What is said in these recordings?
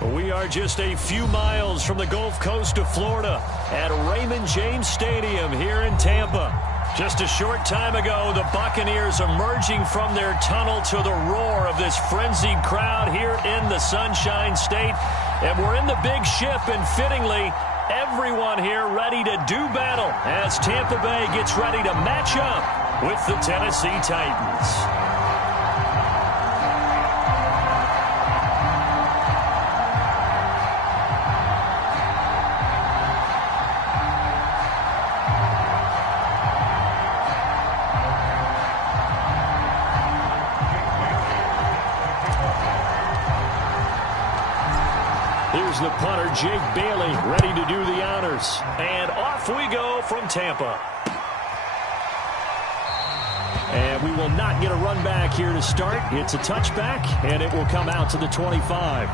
We are just a few miles from the Gulf Coast of Florida at Raymond James Stadium here in Tampa. Just a short time ago, the Buccaneers emerging from their tunnel to the roar of this frenzied crowd here in the Sunshine State. And we're in the big ship, and fittingly, everyone here ready to do battle as Tampa Bay gets ready to match up with the Tennessee Titans. Here's the punter, Jake Bailey, ready to do the honors. And off we go from Tampa. And we will not get a run back here to start. It's a touchback, and it will come out to the 25.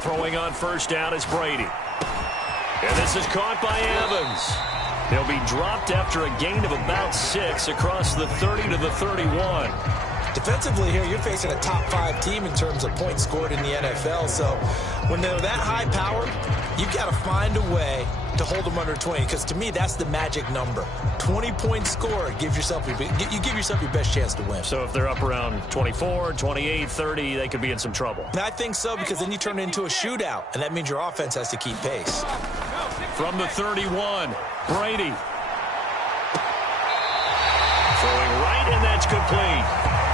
Throwing on first down is Brady. And this is caught by Evans. He'll be dropped after a gain of about 6 across the 30 to the 31. Defensively here, you're facing a top 5 team in terms of points scored in the NFL. So when they're that high powered, you've got to find a way to hold them under 20, because to me, that's the magic number. 20 points scored, you give yourself your best chance to win. So if they're up around 24, 28, 30, they could be in some trouble. And I think so, because then you turn it into a shootout, and that means your offense has to keep pace. From the 31, Brady. Throwing right, and that's complete.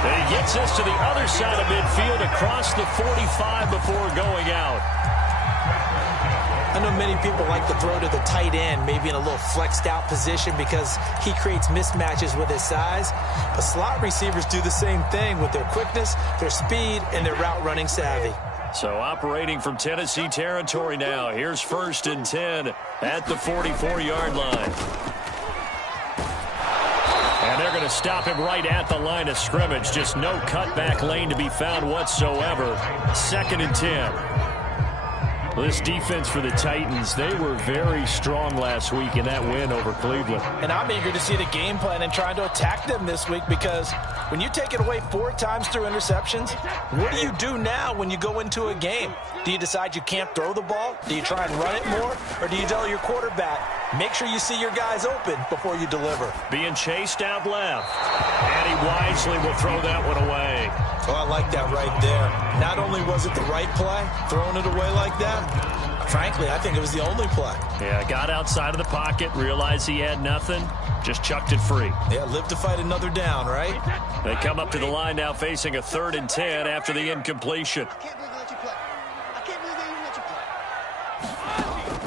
And he gets this to the other side of midfield across the 45 before going out. I know many people like to throw to the tight end, maybe in a little flexed out position because he creates mismatches with his size. But slot receivers do the same thing with their quickness, their speed, and their route running savvy. So operating from Tennessee territory now. Here's 1st and 10 at the 44-yard line. And they're going to stop him right at the line of scrimmage. Just no cutback lane to be found whatsoever. 2nd and 10. This defense for the Titans, they were very strong last week in that win over Cleveland. And I'm eager to see the game plan and trying to attack them this week, because when you take it away 4 times through interceptions, what do you do now when you go into a game? Do you decide you can't throw the ball? Do you try and run it more? Or do you tell your quarterback, make sure you see your guys open before you deliver? Being chased out left. And he wisely will throw that one away. Oh, I like that right there. Not only was it the right play, throwing it away like that, frankly, I think it was the only play. Yeah, got outside of the pocket, realized he had nothing, just chucked it free. Yeah, live to fight another down, right? They come up to the line now facing a 3rd and 10 after the incompletion.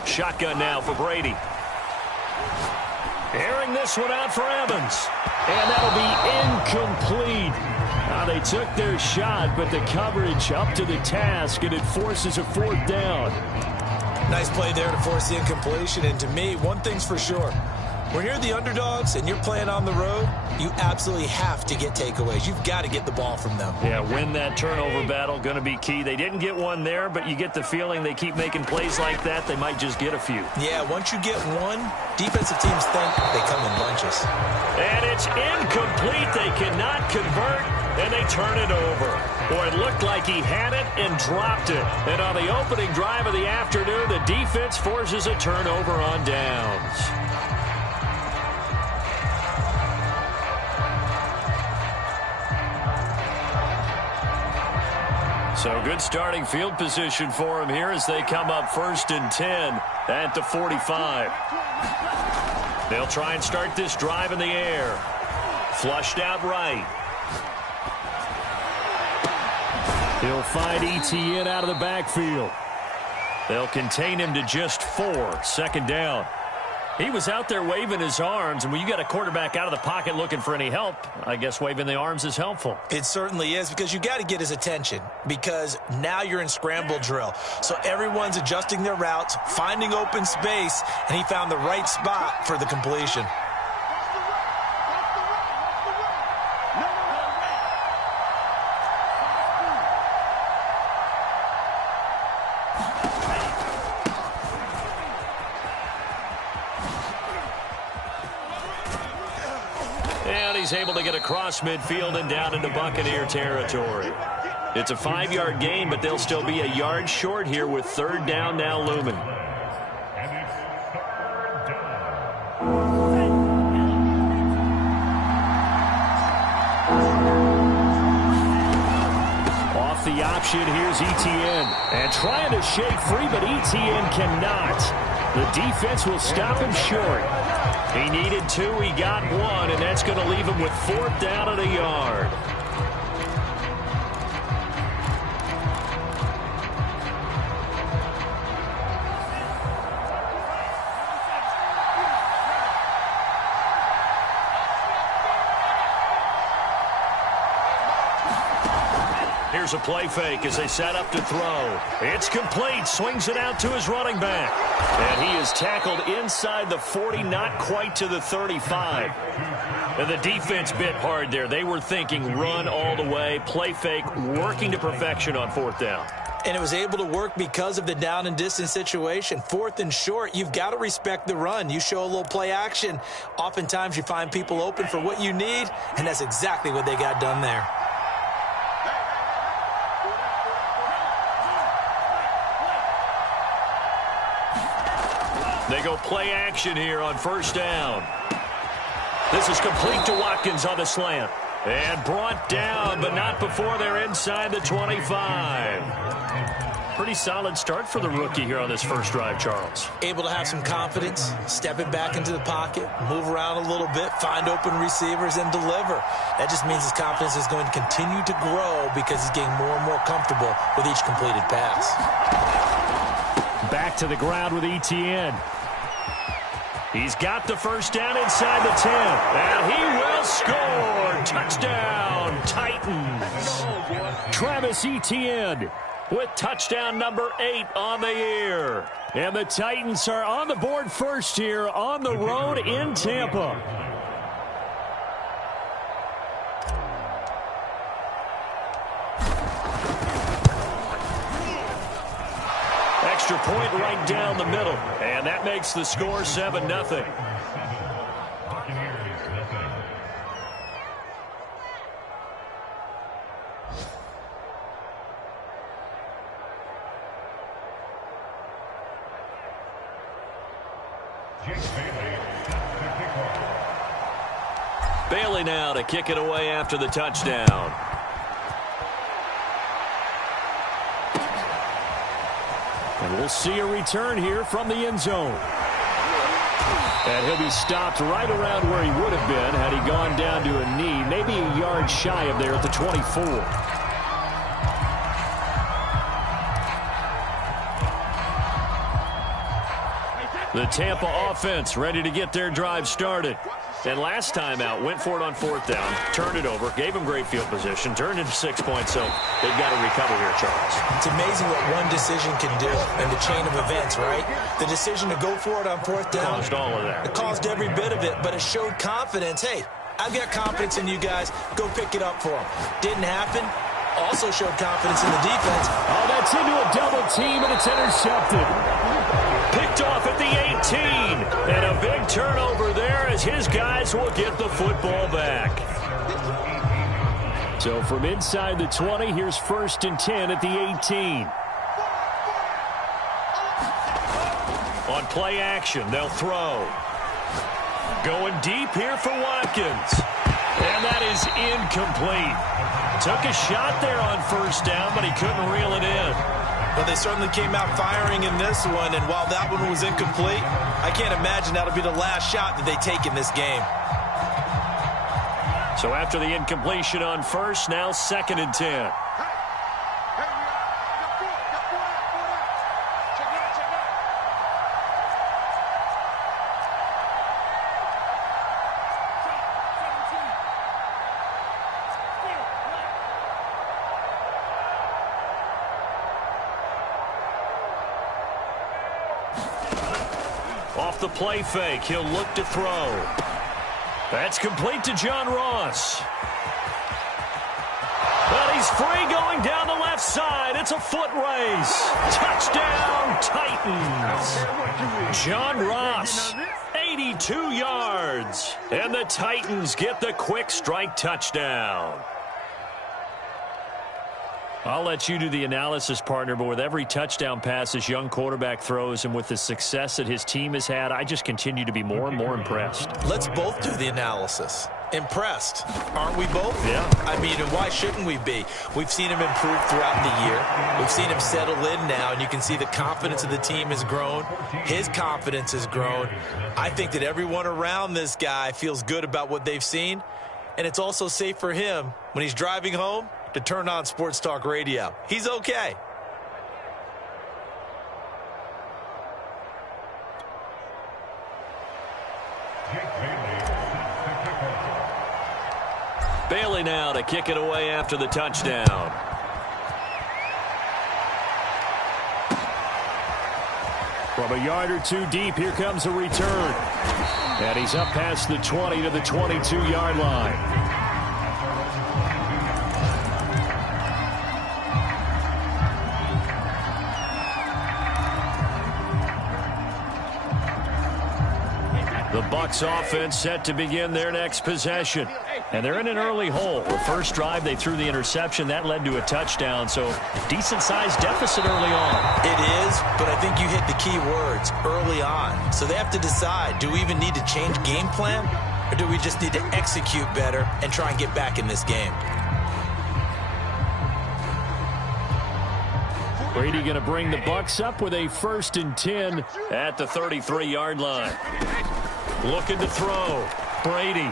Shotgun now for Brady. Airing this one out for Evans. And that'll be incomplete. Now they took their shot, but the coverage up to the task, and it forces a 4th down. Nice play there to force the incompletion. And to me, one thing's for sure. When you're the underdogs and you're playing on the road, you absolutely have to get takeaways. You've got to get the ball from them. Yeah, win that turnover battle, going to be key. They didn't get one there, but you get the feeling they keep making plays like that, they might just get a few. Yeah, once you get one, defensive teams think they come in bunches. And it's incomplete. They cannot convert, and they turn it over. Boy, it looked like he had it and dropped it. And on the opening drive of the afternoon, the defense forces a turnover on downs. So good starting field position for him here as they come up 1st and 10 at the 45. They'll try and start this drive in the air. Flushed out right. He'll find Etienne out of the backfield. They'll contain him to just 4. 2nd down. He was out there waving his arms, and when you got a quarterback out of the pocket looking for any help, I guess waving the arms is helpful. It certainly is, because you got to get his attention, because now you're in scramble drill. So everyone's adjusting their routes, finding open space, and he found the right spot for the completion. is able to get across midfield and down into Buccaneer territory. It's a 5-yard gain, but they'll still be a yard short here with third down now looming. Off the option, here's Etienne. And trying to shake free, but Etienne cannot. The defense will stop him short. He needed 2, he got 1, and that's going to leave him with fourth down and a yard. Here's a play fake as they set up to throw. It's complete. Swings it out to his running back. And he is tackled inside the 40, not quite to the 35. And the defense bit hard there. They were thinking run all the way. Play fake, working to perfection on fourth down. And it was able to work because of the down and distance situation. Fourth and short, you've got to respect the run. You show a little play action. Oftentimes you find people open for what you need, and that's exactly what they got done there. They go play action here on first down. This is complete to Watkins on the slant. And brought down, but not before they're inside the 25. Pretty solid start for the rookie here on this first drive, Charles. Able to have some confidence, step it back into the pocket, move around a little bit, find open receivers, and deliver. That just means his confidence is going to continue to grow because he's getting more and more comfortable with each completed pass. Back to the ground with Etienne. He's got the first down inside the 10. And he will score. Touchdown, Titans. Travis Etienne with touchdown number 8 on the year. And the Titans are on the board first here on the road in Tampa. Extra point right down the middle. And that makes the score 7-0. Bailey now to kick it away after the touchdown. And we'll see a return here from the end zone. And he'll be stopped right around where he would have been had he gone down to a knee, maybe a yard shy of there at the 24. The Tampa offense ready to get their drive started. And last time out, went for it on fourth down, turned it over, gave him great field position, turned into 6 points, so they've got to recover here, Charles. It's amazing what one decision can do in the chain of events, right? The decision to go for it on fourth down. Caused all of that. It caused every bit of it, but it showed confidence. Hey, I've got confidence in you guys. Go pick it up for them. Didn't happen. Also showed confidence in the defense. Oh, that's into a double team, and it's intercepted. Picked off at the 18. And a big turnover there as his guys will get the football back. So from inside the 20, here's 1st and 10 at the 18. On play action, they'll throw. Going deep here for Watkins. And that is incomplete. Took a shot there on first down, but he couldn't reel it in. Well, they certainly came out firing in this one, and while that one was incomplete, I can't imagine that'll be the last shot that they take in this game. So after the incompletion on first, now 2nd and 10. Off the play fake, he'll look to throw. That's complete to John Ross. But he's free going down the left side. It's a foot race. Touchdown, Titans. John Ross, 82 yards. And the Titans get the quick strike touchdown. I'll let you do the analysis, partner, but with every touchdown pass this young quarterback throws and with the success that his team has had, I just continue to be more and more impressed. Let's both do the analysis. Impressed. Aren't we both? Yeah. I mean, and why shouldn't we be? We've seen him improve throughout the year. We've seen him settle in now, and you can see the confidence of the team has grown. His confidence has grown. I think that everyone around this guy feels good about what they've seen, and it's also safe for him when he's driving home to turn on Sports Talk Radio. He's okay. Bailey now to kick it away after the touchdown. From a yard or two deep, here comes a return. And he's up past the 20 to the 22-yard line. The Bucs offense set to begin their next possession. And they're in an early hole. The first drive, they threw the interception. That led to a touchdown, so decent-sized deficit early on. It is, but I think you hit the key words, early on. So they have to decide, do we even need to change game plan, or do we just need to execute better and try and get back in this game? Brady going to bring the Bucs up with a 1st and 10 at the 33-yard line. Looking to throw. Brady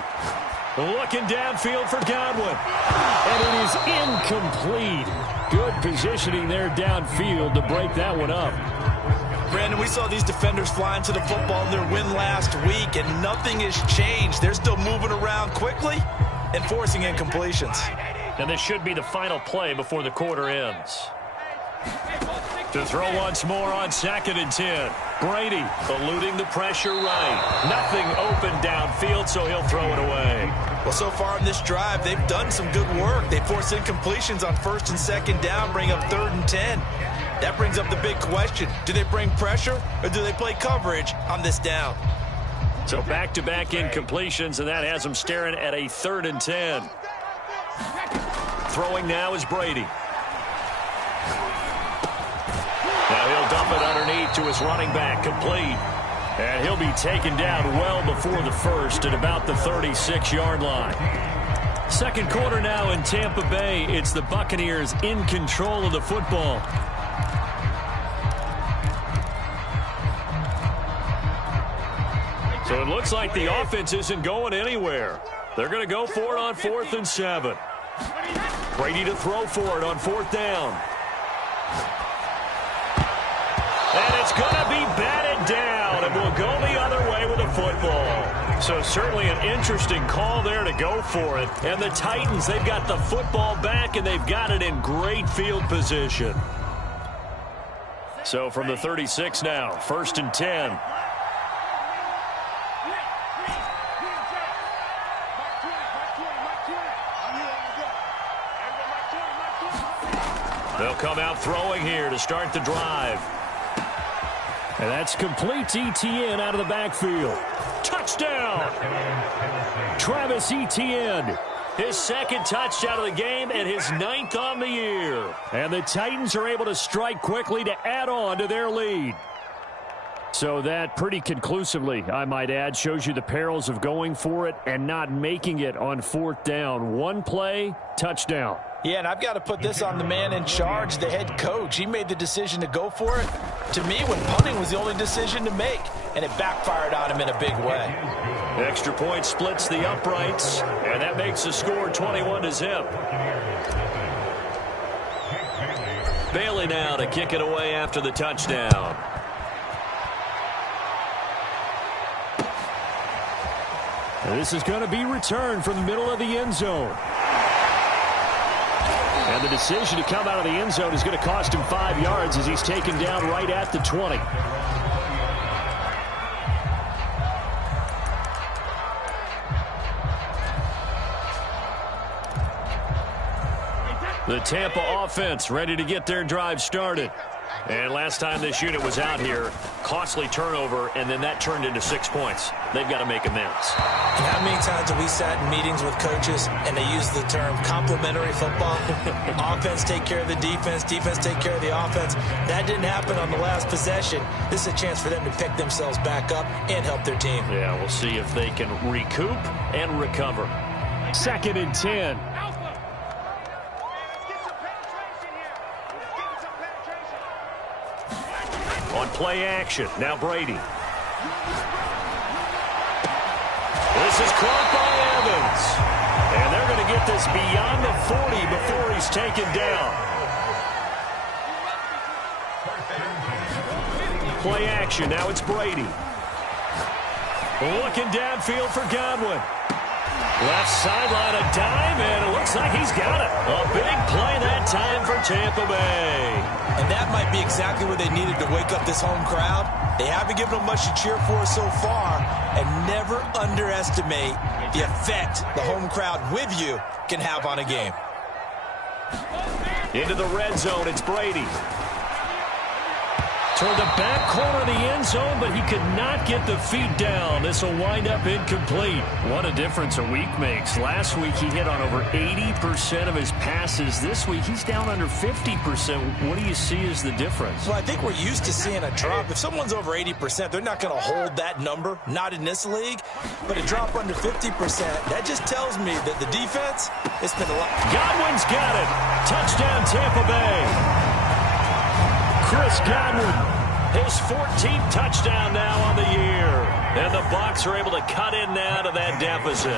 looking downfield for Godwin. And it is incomplete. Good positioning there downfield to break that one up. Brandon, we saw these defenders flying to the football in their win last week, and nothing has changed. They're still moving around quickly and forcing incompletions. And this should be the final play before the quarter ends. To throw once more on 2nd and 10. Brady eluding the pressure right. Nothing open downfield, so he'll throw it away. Well, so far in this drive, they've done some good work. They force incompletions on 1st and 2nd down, bring up 3rd and 10. That brings up the big question. Do they bring pressure, or do they play coverage on this down? So back-to-back incompletions, and that has them staring at a 3rd and 10. Throwing now is Brady. Now he'll dump it underneath to his running back, complete. And he'll be taken down well before the first at about the 36-yard line. Second quarter now in Tampa Bay. It's the Buccaneers in control of the football. So it looks like the offense isn't going anywhere. They're going to go for it on 4th and 7. Brady to throw for it on 4th down. And it's going to be batted down, and will go the other way with the football. So certainly an interesting call there to go for it. And the Titans, they've got the football back, and they've got it in great field position. So from the 36 now, 1st and 10. They'll come out throwing here to start the drive. And that's complete to Etienne out of the backfield. Touchdown! Travis Etienne. His 2nd touchdown of the game and his 9th on the year. And the Titans are able to strike quickly to add on to their lead. So that pretty conclusively, I might add, shows you the perils of going for it and not making it on 4th down. One play, touchdown. Yeah, and I've got to put this on the man in charge, the head coach. He made the decision to go for it. To me, when punting was the only decision to make, and it backfired on him in a big way. Extra point splits the uprights, and that makes the score 21-0. Bailey now to kick it away after the touchdown. And this is going to be returned from the middle of the end zone. And the decision to come out of the end zone is going to cost him 5 yards as he's taken down right at the 20. The Tampa offense ready to get their drive started. And last time this unit was out here, costly turnover, and then that turned into 6 points. They've got to make amends. And how many times have we sat in meetings with coaches and they use the term complementary football? Offense take care of the defense, defense take care of the offense. That didn't happen on the last possession. This is a chance for them to pick themselves back up and help their team. Yeah, we'll see if they can recoup and recover. 2nd and 10. On play action, now Brady. This is caught by Evans. And they're going to get this beyond the 40 before he's taken down. Play action, now it's Brady. Looking downfield for Godwin. Left sideline, a dive, and it looks like he's got it. A big play that time for Tampa Bay. And that might be exactly what they needed to wake up this home crowd. They haven't given them much to cheer for so far, and never underestimate the effect the home crowd with you can have on a game. Into the red zone, it's Brady. Toward the back corner of the end zone, but he could not get the feet down. This will wind up incomplete. What a difference a week makes. Last week he hit on over 80% of his passes. This week he's down under 50%. What do you see as the difference? Well, I think we're used to seeing a drop. If someone's over 80%, they're not going to hold that number, not in this league. But a drop under 50%, that just tells me that the defense, it's been a lot. Godwin's got it. Touchdown, Tampa Bay. Chris Godwin, his 14th touchdown now on the year. And the Bucs are able to cut in now to that deficit.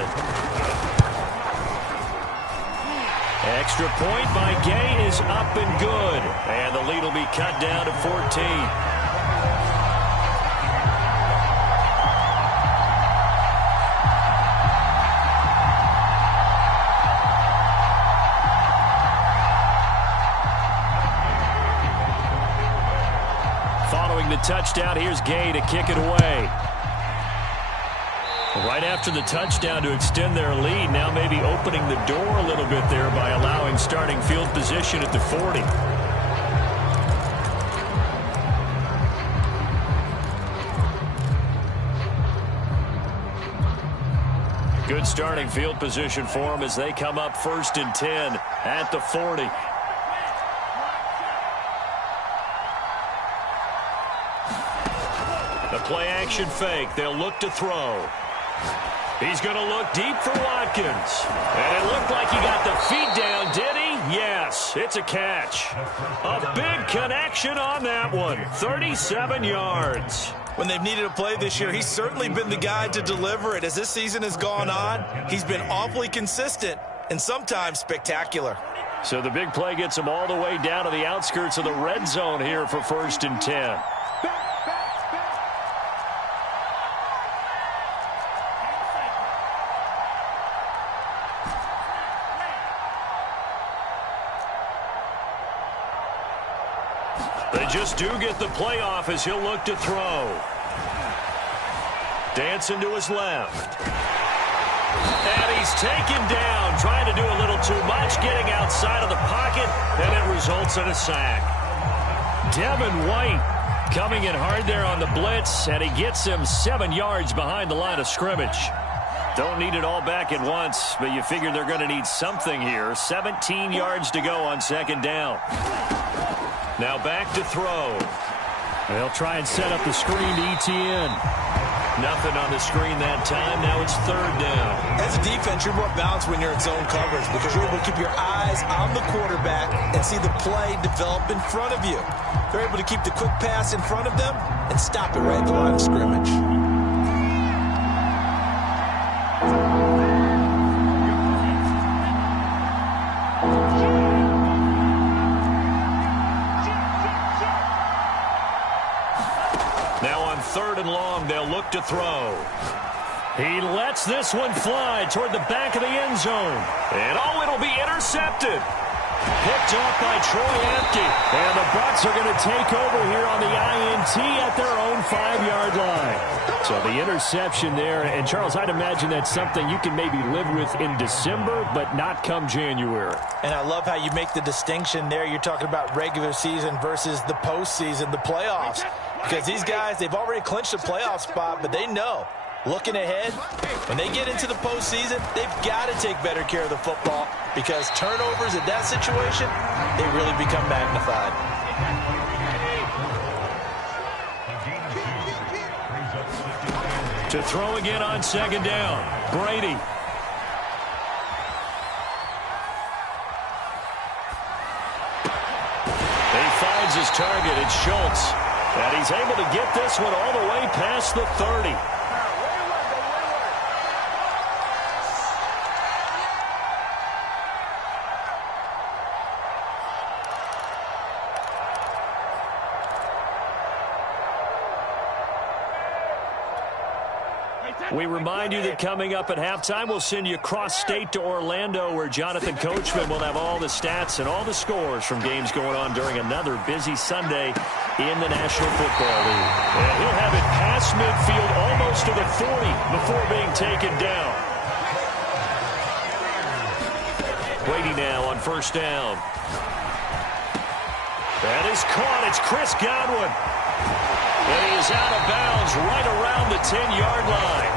Extra point by Gay is up and good. And the lead will be cut down to 14. The touchdown, here's Gay to kick it away. Right after the touchdown to extend their lead, now maybe opening the door a little bit there by allowing starting field position at the 40. Good starting field position for them as they come up 1st and 10 at the 40. The play-action fake. They'll look to throw. He's going to look deep for Watkins. And it looked like he got the feet down, did he? Yes, it's a catch. A big connection on that one. 37 yards. When they've needed a play this year, he's certainly been the guy to deliver it. As this season has gone on, he's been awfully consistent and sometimes spectacular. So the big play gets him all the way down to the outskirts of the red zone here for 1st and 10. They just do get the play off as he'll look to throw. Dancing to his left. And he's taken down, trying to do a little too much, getting outside of the pocket, and it results in a sack. Devin White coming in hard there on the blitz, and he gets him 7 yards behind the line of scrimmage. Don't need it all back at once, but you figure they're going to need something here. 17 yards to go on 2nd down. Now back to throw. They'll try and set up the screen to Etienne. Nothing on the screen that time. Now it's 3rd down. As a defense, you're more balanced when you're in zone coverage because you're able to keep your eyes on the quarterback and see the play develop in front of you. They're able to keep the quick pass in front of them and stop it right at the line of scrimmage. They'll look to throw. He lets this one fly toward the back of the end zone. And it'll be intercepted. Picked off by Troy Apke. And the Bucs are going to take over here on the INT at their own 5-yard line. So the interception there, and Charles, I'd imagine that's something you can maybe live with in December, but not come January. And I love how you make the distinction there. You're talking about regular season versus the postseason, the playoffs. Because these guys, they've already clinched a playoff spot, but they know, looking ahead, when they get into the postseason, they've got to take better care of the football because turnovers in that situation, they really become magnified. To throw again on second down, Brady. He finds his target. It's Schultz. And he's able to get this one all the way past the 30. We remind you that coming up at halftime, we'll send you cross-state to Orlando, where Jonathan Coachman will have all the stats and all the scores from games going on during another busy Sunday in the National Football League. And he'll have it past midfield, almost to the 40, before being taken down. Brady now on first down. That is caught. It's Chris Godwin. And he is out of bounds right around the 10-yard line.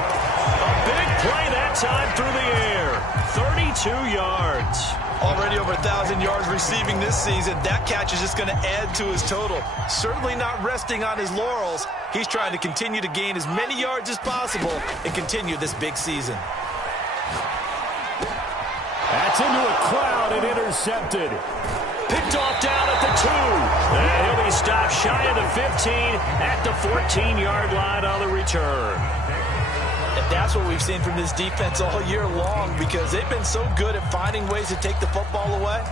A big play that time through the air. 32 yards. Already over 1,000 yards receiving this season. That catch is just going to add to his total. Certainly not resting on his laurels. He's trying to continue to gain as many yards as possible and continue this big season. That's into a crowd and intercepted. Picked off down at the 2. And he'll be stopped shy of the 15 at the 14-yard line on the return. And that's what we've seen from this defense all year long because they've been so good at finding ways to take the football away.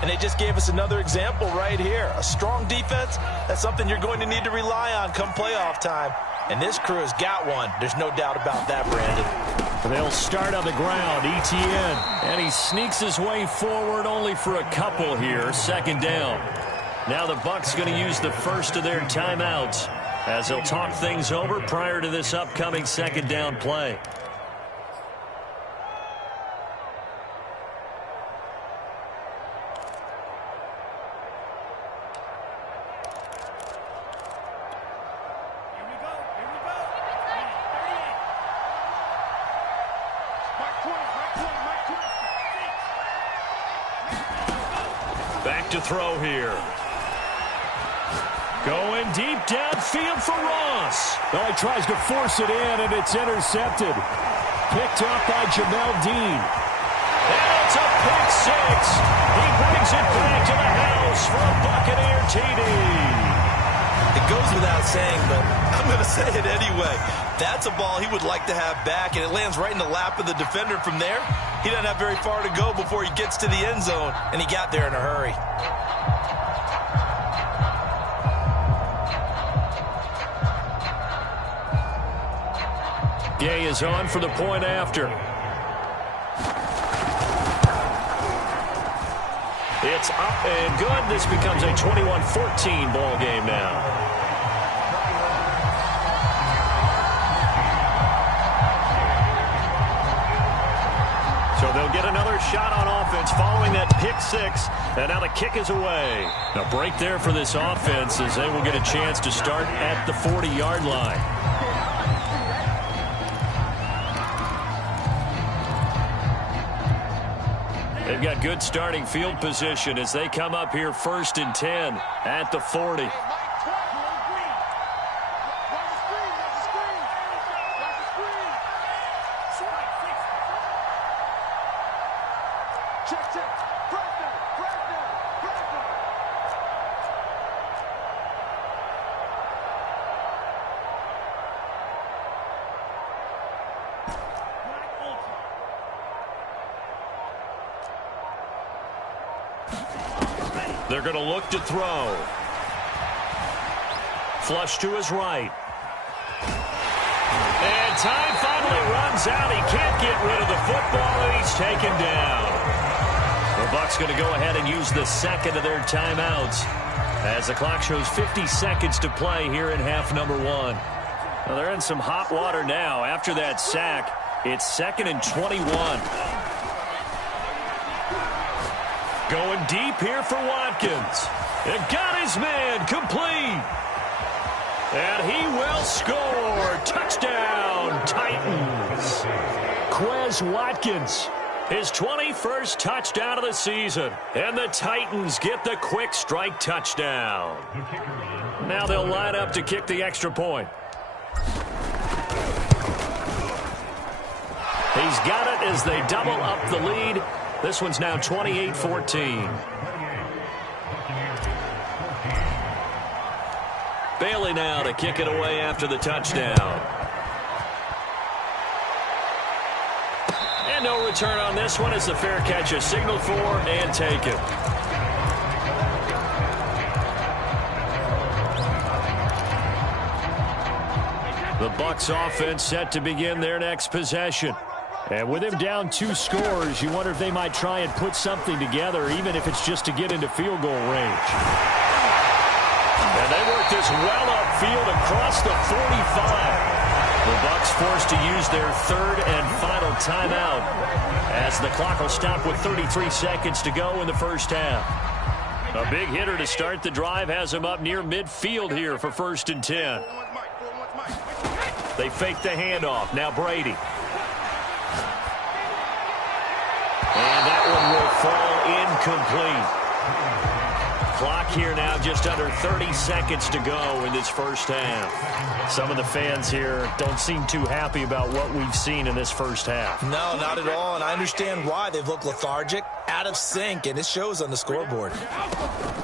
And they just gave us another example right here. A strong defense, that's something you're going to need to rely on come playoff time. And this crew has got one. There's no doubt about that, Brandon. They'll start on the ground, Etienne. And he sneaks his way forward only for a couple here. Second down. Now the Bucs going to use the first of their timeouts as they'll talk things over prior to this upcoming second down play. Back to throw here. Going deep downfield for Ross. Oh, he tries to force it in, and it's intercepted. Picked up by Jamel Dean. And it's a pick six. He brings it back to the house for a Buccaneer TD. It goes without saying, but I'm going to say it anyway. That's a ball he would like to have back, and it lands right in the lap of the defender from there. He doesn't have very far to go before he gets to the end zone, and he got there in a hurry. Gay is on for the point after. It's up and good. This becomes a 21-14 ball game now. So they'll get another shot on offense following that pick six. And now the kick is away. A break there for this offense as they will get a chance to start at the 40-yard line. They've got good starting field position as they come up here 1st and 10 at the 40. They're going to look to throw. Flush to his right. And time finally runs out. He can't get rid of the football, and he's taken down. The Bucs going to go ahead and use the second of their timeouts as the clock shows 50 seconds to play here in half number one. Well, they're in some hot water now. After that sack, it's 2nd and 21. Going deep here for Watkins. It got his man complete. And he will score. Touchdown, Titans. Quez Watkins, his 21st touchdown of the season. And the Titans get the quick strike touchdown. Now they'll line up to kick the extra point. He's got it as they double up the lead. This one's now 28-14. Bailey now to kick it away after the touchdown. And no return on this one as the fair catch is signaled for and taken. The Bucs offense set to begin their next possession. And with him down 2 scores, you wonder if they might try and put something together, even if it's just to get into field goal range. And they work this well upfield across the 45. The Bucs forced to use their 3rd and final timeout as the clock will stop with 33 seconds to go in the first half. A big hitter to start the drive has him up near midfield here for 1st and 10. They fake the handoff. Now Brady. And that one will fall incomplete. Clock here now just under 30 seconds to go in this first half. Some of the fans here don't seem too happy about what we've seen in this first half. No, not at all, and I understand why. They've looked lethargic, out of sync, and it shows on the scoreboard.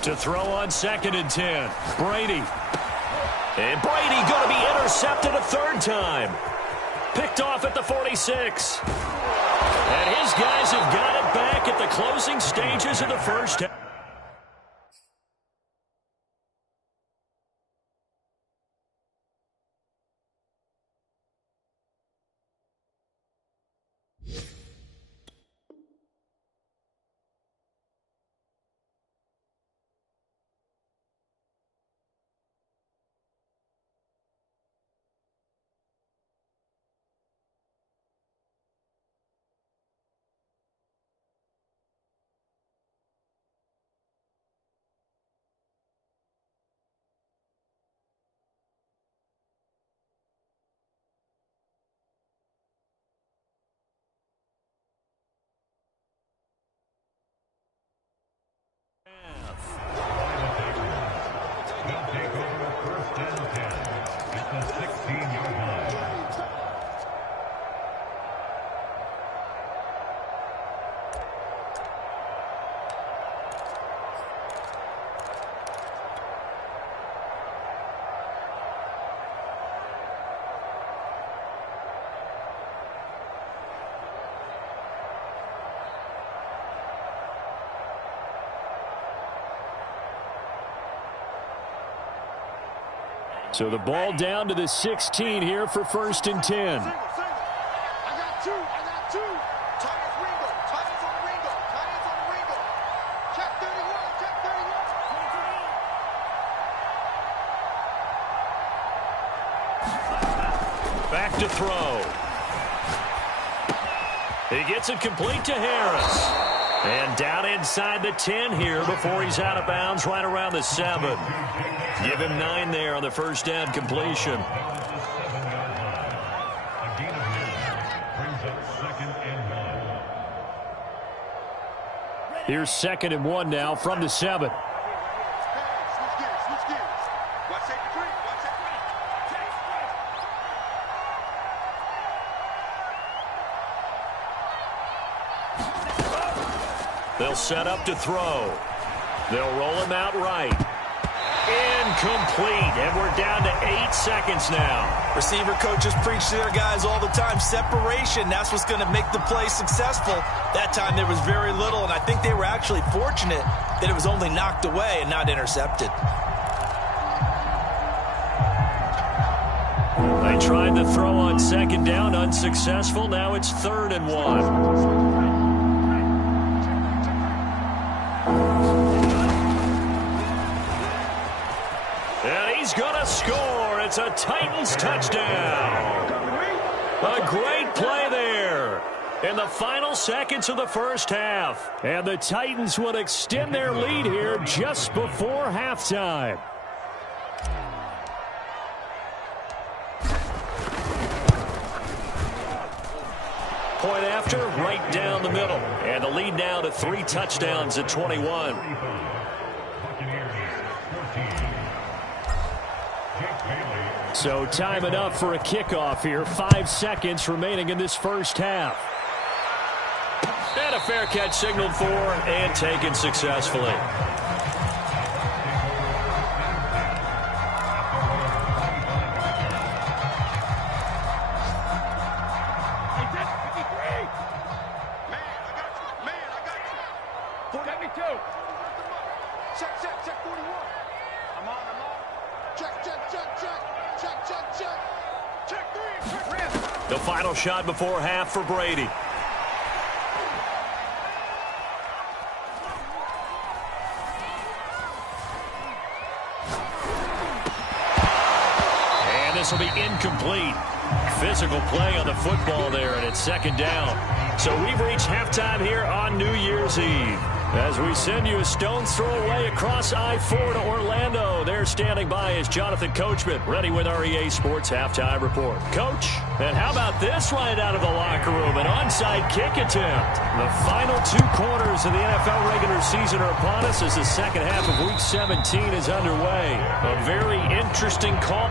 To throw on 2nd and 10, Brady. And Brady going to be intercepted a 3rd time. Picked off at the 46. And his guys have got it back at the closing stages of the first half. So the ball down to the 16 here for 1st and 10. I got two. Tight ends Ringo. Tight ends on Ringo. Tight ends on Ringo. Check 31. Check 31. Back to throw. He gets it complete to Harris. And down inside the 10 here before he's out of bounds right around the 7. Give him 9 there on the first down completion. Here's 2nd and 1 now from the 7. Switch gears. Watch safety 3. Watch safety 3. They'll set up to throw. They'll roll him out right. Incomplete, and we're down to 8 seconds now. Receiver coaches preach to their guys all the time. Separation, that's what's going to make the play successful. That time there was very little, and I think they were actually fortunate that it was only knocked away and not intercepted. They tried to throw on 2nd down, unsuccessful. Now it's 3rd and 1. He's going to score. It's It's a Titans touchdown. A great play there in the final seconds of the first half. And the Titans would extend their lead here just before halftime. Point after, right down the middle. And the lead now to 3 touchdowns at 21. So time enough for a kickoff here. 5 seconds remaining in this first half. And a fair catch signaled for and taken successfully. The final shot before half for Brady. And this will be incomplete. Physical play on the football there, and it's second down. So we've reached halftime here on New Year's Eve. As we send you a stone's throw away across I-4 to Orlando. There standing by is Jonathan Coachman, ready with our EA Sports Halftime Report. Coach, and how about this right out of the locker room? An onside kick attempt. The final 2 quarters of the NFL regular season are upon us as the second half of Week 17 is underway. A very interesting call.